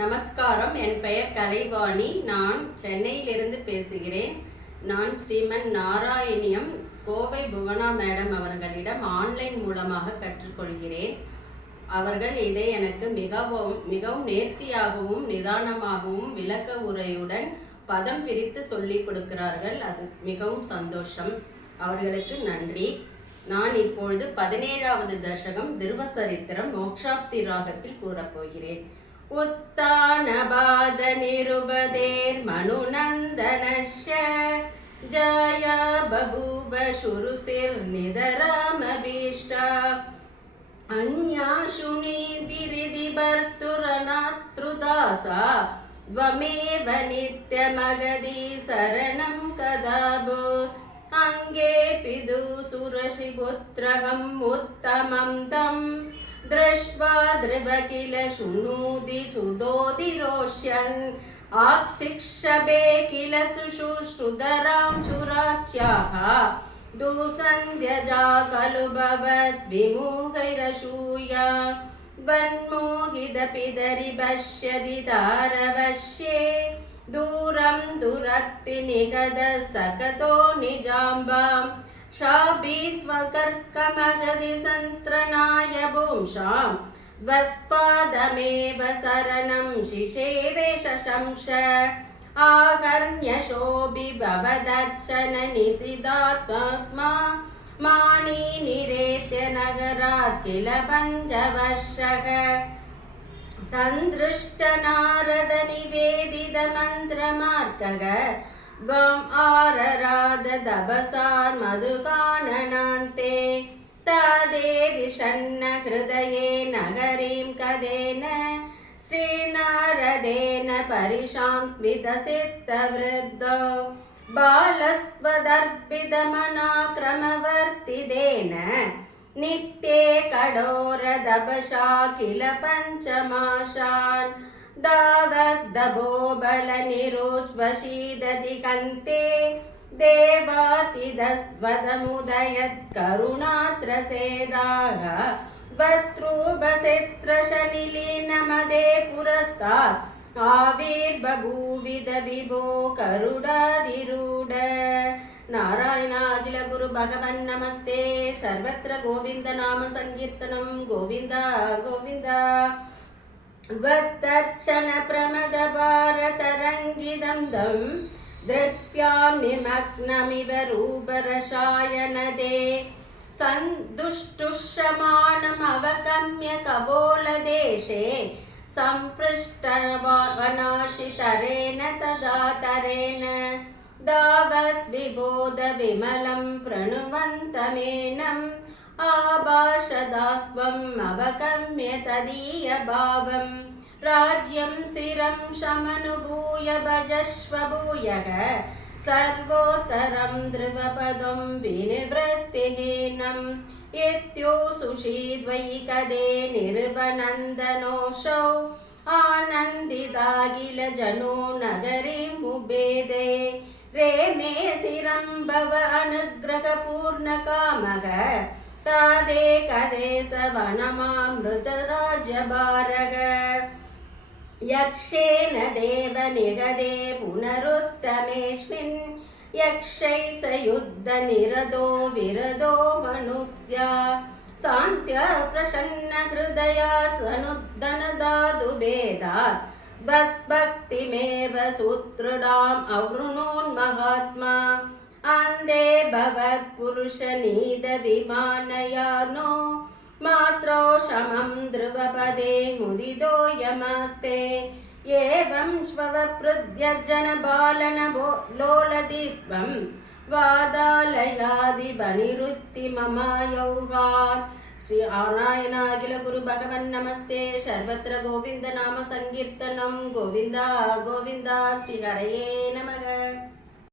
நமஸ்காரம். என் பெயர் கலைவாணி. நான் சென்னையிலிருந்து பேசுகிறேன். நான் ஸ்ரீமன் நாராயணியம் கோவை புவனா மேடம் அவர்களிடம் ஆன்லைன் மூலமாக கற்றுக்கொள்கிறேன். அவர்கள் இதை எனக்கு மிகவும் நேர்த்தியாகவும் நிதானமாகவும் விளக்க உரையுடன் பதம் பிரித்து சொல்லிக் கொடுக்கிறார்கள். அது மிகவும் சந்தோஷம். அவர்களுக்கு நன்றி. நான் இப்பொழுது 17வது தசகம் திருவசரித்திரம் மோக்ஷாப்தி ராகத்தில் கூறப்போகிறேன். उत्तानबाद निरुपदेर्मनुनन्दनस्य जया बभूव शुरुसिर्निधरामभीष्टा अन्याशु नीतिरिति भर्तुरनातृदासा त्वमेव नित्यमगदी शरणं कदा भो अङ्गेऽपि दूसुरशिपुत्रहम् उत्तमं तम् दृष्ट्वा द्रव किल शृणुति सुदोतिरोष्यन् आक्षिक्षपे किल सुशुश्रुतरां चुराच्याः दुसन्ध्यजा खलु भवद्विमुखैरशूया वन्मोहितपितरि पश्यति तारवश्ये दूरं दुरक्तिनिगतः सकतो निजाम्बाम् शापि स्वकर्कमगति सन्त्रनाय पुंसां वत्पादमेव शरणं शिशेवे शशंस आहर्ण्यशोभि भवदर्शन निशितात्मा मानी निरेत्य नगरात् किल पञ्चवर्षः सन्दृष्ट नारद निवेदित मन्त्रमार्गः त्वम् आरराध तपसान् मधुकाननान्ते तदेवि षण्ण हृदये नगरीं कदेन श्रीनारदेन परिशान्वितसिद्धवृद्धो बालस्त्वदर्पितमनाक्रमवर्तितेन नित्ये कठोरतपसा किल पञ्चमाशान् दावद्दभो बलनिरोज्वशीदति कन्ते देवातिदस्वदमुदयत् करुणात्रसेदाः वत्रूपसित्रशनिलीनमदे पुरस्तात् आविर्बभूविद विभो करुणाधिरूढ नारायण अखिल गुरु भगवन् नमस्ते. सर्वत्र गोविन्द नाम संकीर्तनं गोविन्द गोविन्द. वत्तर्चन प्रमद भारतरङ्गितं दं दृक्प्यां निमग्नमिव रूपरसायनदे सन्दुष्टुष्यमाणम् अवगम्य कपोलदेशे सम्पृष्टवनाशितरेण तदातरेण दावद्विबोध विमलं प्रणुवन्तमेनम् आभाषदास्त्वम् अवगम्य तदीयभावं राज्यं शिरं शमनुभूय भजस्व भूयः सर्वोत्तरं ध्रुवपदं विनिवृत्तिहीनम् इत्युषुषीद्वैकदे निर्भनन्दनोऽसौ आनन्दिताखिल जनो नगरीमुपेदे रेमे शिरं भव अनुग्रहपूर्णकामः तादे कदेश वनमामृतराजभारः यक्षेण देव निगदे पुनरुत्तमेऽस्मिन् यक्षैः स युद्धनिरतो विरतो मनुज्ञा शान्त्या प्रसन्न हृदया तनुद्धनदातुभेदात् भक्तिमेव सुदृढाम् अवृणोन्महात्मा अन्धे भवत्पुरुषनीद विमानयानो मात्रो शमं ध्रुवपदे मुदितो यमस्ते एवं स्ववपृद्यर्जन बालन लोलति स्वं वादालयादिबनिरुत्ति ममायौगात्. श्री नारायण अखिल गुरु भगवन् नमस्ते. सर्वत्र गोविन्द नाम संकीर्तनं गोविन्द गोविन्द. श्री हरये नमः.